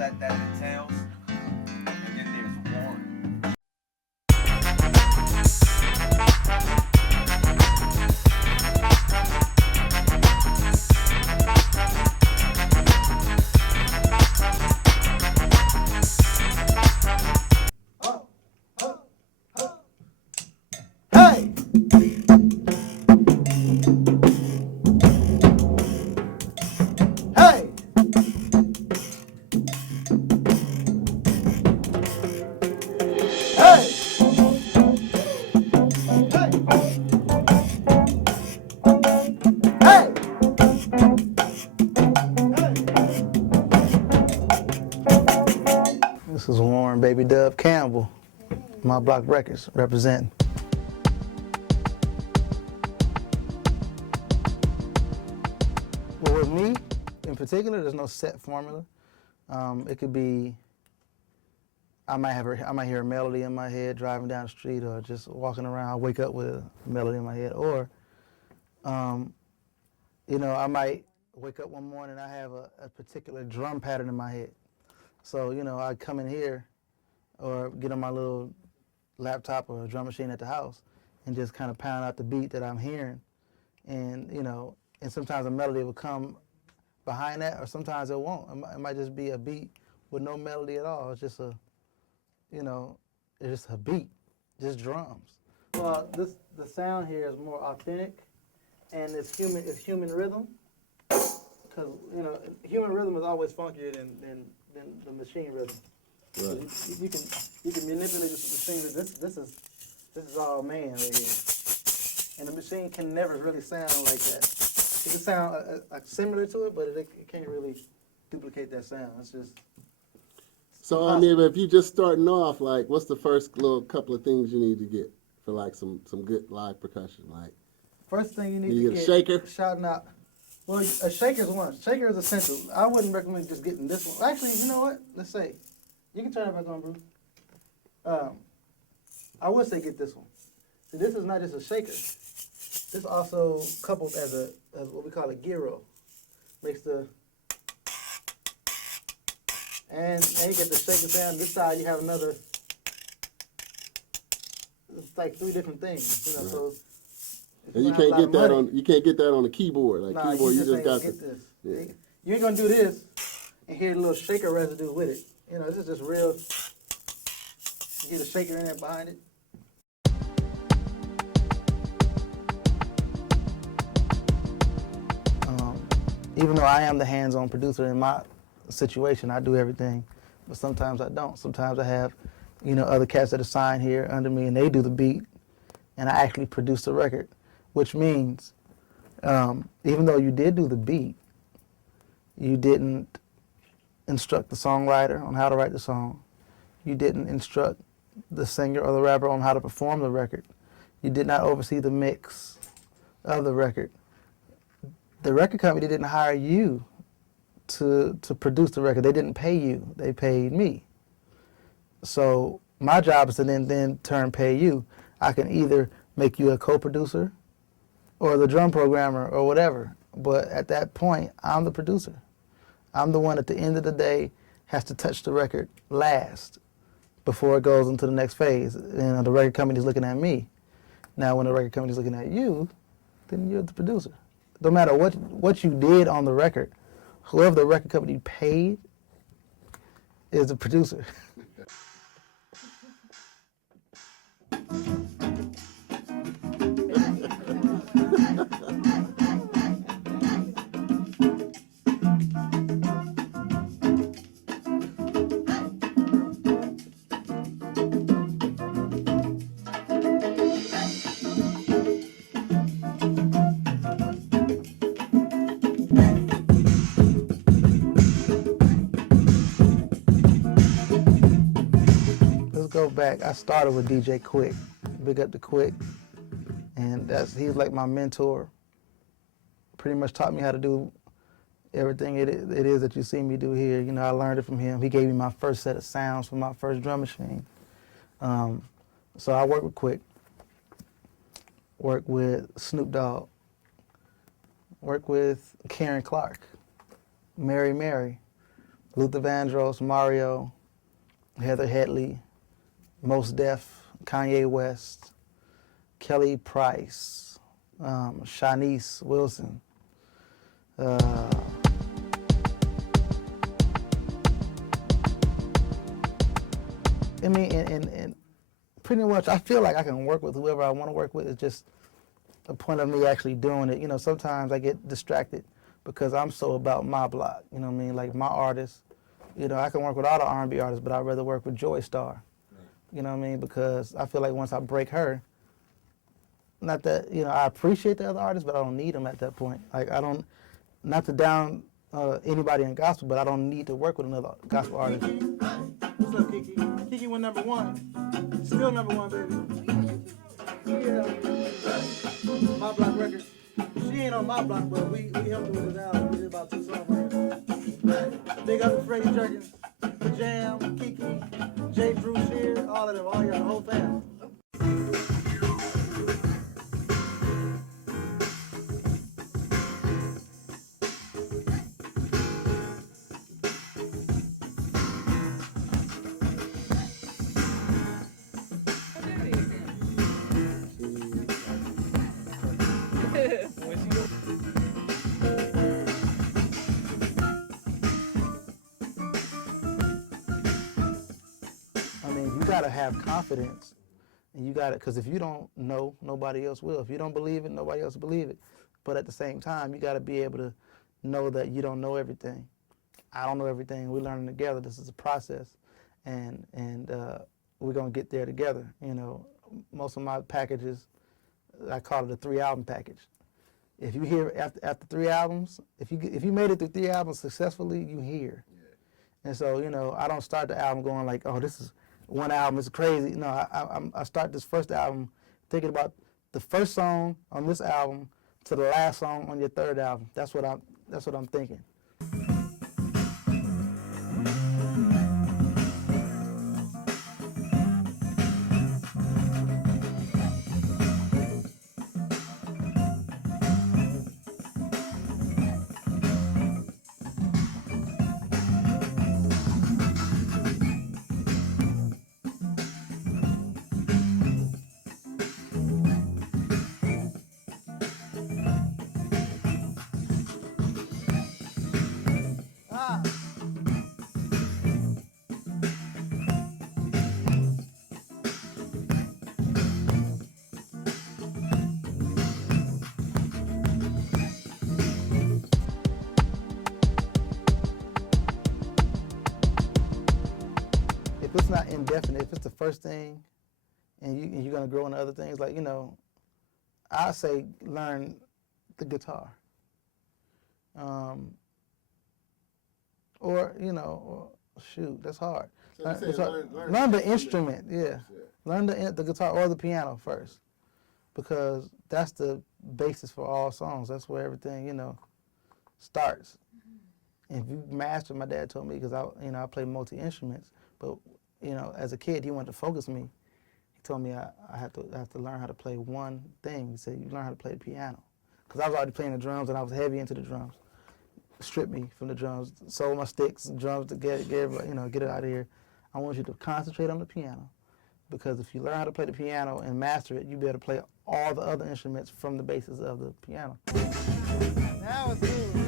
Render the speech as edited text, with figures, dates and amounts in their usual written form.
that entails. And then there's Warryn. Hey! Hey! Hey! Hey! This is Warryn, baby Dubb Campbell, My Block Records, representing. Well, with me, in particular, there's no set formula. It could be, I might hear a melody in my head driving down the street, or just walking around. I wake up with a melody in my head, or, you know, I might wake up one morning and I have a particular drum pattern in my head. So, you know, I come in here or get on my little laptop or a drum machine at the house and just kind of pound out the beat that I'm hearing. And, you know, and sometimes a melody will come behind that, or sometimes it won't. It might just be a beat with no melody at all. It's just a, you know, it's just a beat, just drums. Well, the sound here is more authentic, and it's human rhythm. Because, you know, human rhythm is always funkier than the machine rhythm. Right. You can manipulate the machine. This is all man right here, and the machine can never really sound like that. It can sound like similar to it, but it can't really duplicate that sound. It's just. So I mean, if you just starting off, like, what's the first little couple of things you need to get for like some good live percussion? Like, First thing you need you to get a get shaker? shouting out. Well, a shaker is one. Shaker is essential. I wouldn't recommend just getting this one. Actually, you know what? Let's say you can turn it back on, Bruce. I would say get this one. See, this is not just a shaker. This also coupled as what we call a gyro. Makes the and you get the shaking sound. This side you have another. It's like three different things, you know. Right. So. And you can't get that on. You can't get that on the keyboard. Like Nah, keyboard, you just ain't got get to. this. Yeah. You ain't gonna do this and hear a little shaker residue with it. You know, this is just real. You get a shaker in there behind it. Even though I am the hands-on producer in my situation, I do everything, but sometimes I don't. Sometimes I have, you know, other cats that are signed here under me, and they do the beat, and I actually produce the record, which means even though you did do the beat, you didn't instruct the songwriter on how to write the song. You didn't instruct the singer or the rapper on how to perform the record. You did not oversee the mix of the record. The record company didn't hire you to produce the record. They didn't pay you. They paid me. So my job is to then turn pay you. I can either make you a co-producer or the drum programmer or whatever. But at that point, I'm the producer. I'm the one at the end of the day has to touch the record last before it goes into the next phase. And the record company's looking at me. Now when the record company's looking at you, then you're the producer. No matter what you did on the record, whoever the record company paid is the producer. Go back. I started with DJ Quick. Big up to Quick. And he's like my mentor. Pretty much taught me how to do everything it is that you see me do here. You know, I learned it from him. He gave me my first set of sounds for my first drum machine. So I worked with Quick. Worked with Snoop Dogg. Worked with Karen Clark. Mary. Luther Vandross, Mario, Heather Headley, Mos Def, Kanye West, Kelly Price, Shanice Wilson. I mean, and pretty much, I feel like I can work with whoever I want to work with. It's just a point of me actually doing it. You know, sometimes I get distracted because I'm so about my block. You know what I mean? Like my artists, you know, I can work with all the R&B artists, but I'd rather work with Joy Star. You know what I mean? Because I feel like once I break her, not that, you know, I appreciate the other artists, but I don't need them at that point. Like I don't, not to down anybody in gospel, but I don't need to work with another gospel artist. What's up, Kiki? Kiki went #1. Still #1, baby. Yeah. My Block Records. She ain't on my block, but we helped her with it out. We did about 2 songs right now. Big up to Freddie Jerkins, The Jam, Kiki, Jay Drew Shear, all of them, all y'all, the whole family. I mean, you gotta have confidence, and you gotta, because if you don't know, nobody else will. If you don't believe it, nobody else will believe it. But at the same time, you gotta be able to know that you don't know everything. I don't know everything. We're learning together. This is a process, and we're gonna get there together. You know, most of my packages, I call it a 3-album package. If you hear after 3 albums, if you made it through 3 albums successfully, you hear. Yeah. And so, you know, I don't start the album going like, oh, this is one album, it's crazy. No, I start this first album thinking about the first song on this album to the last song on your 3rd album. That's what I'm thinking. If it's not indefinite, if it's the first thing, and you're gonna grow into other things, like, you know, I say learn the guitar, or, you know, or, shoot, that's hard. So learn the instrument, yeah. Learn the guitar or the piano first, because that's the basis for all songs. That's where everything, you know, starts. And if you master, my dad told me, because I play multi instruments, but, you know, as a kid, he wanted to focus me. He told me I have to learn how to play one thing. He said, you learn how to play the piano. Because I was already playing the drums, and I was heavy into the drums. Stripped me from the drums, sold my sticks and drums to get it out of here. I want you to concentrate on the piano. Because if you learn how to play the piano and master it, you'll be able to play all the other instruments from the basis of the piano. Now it's good.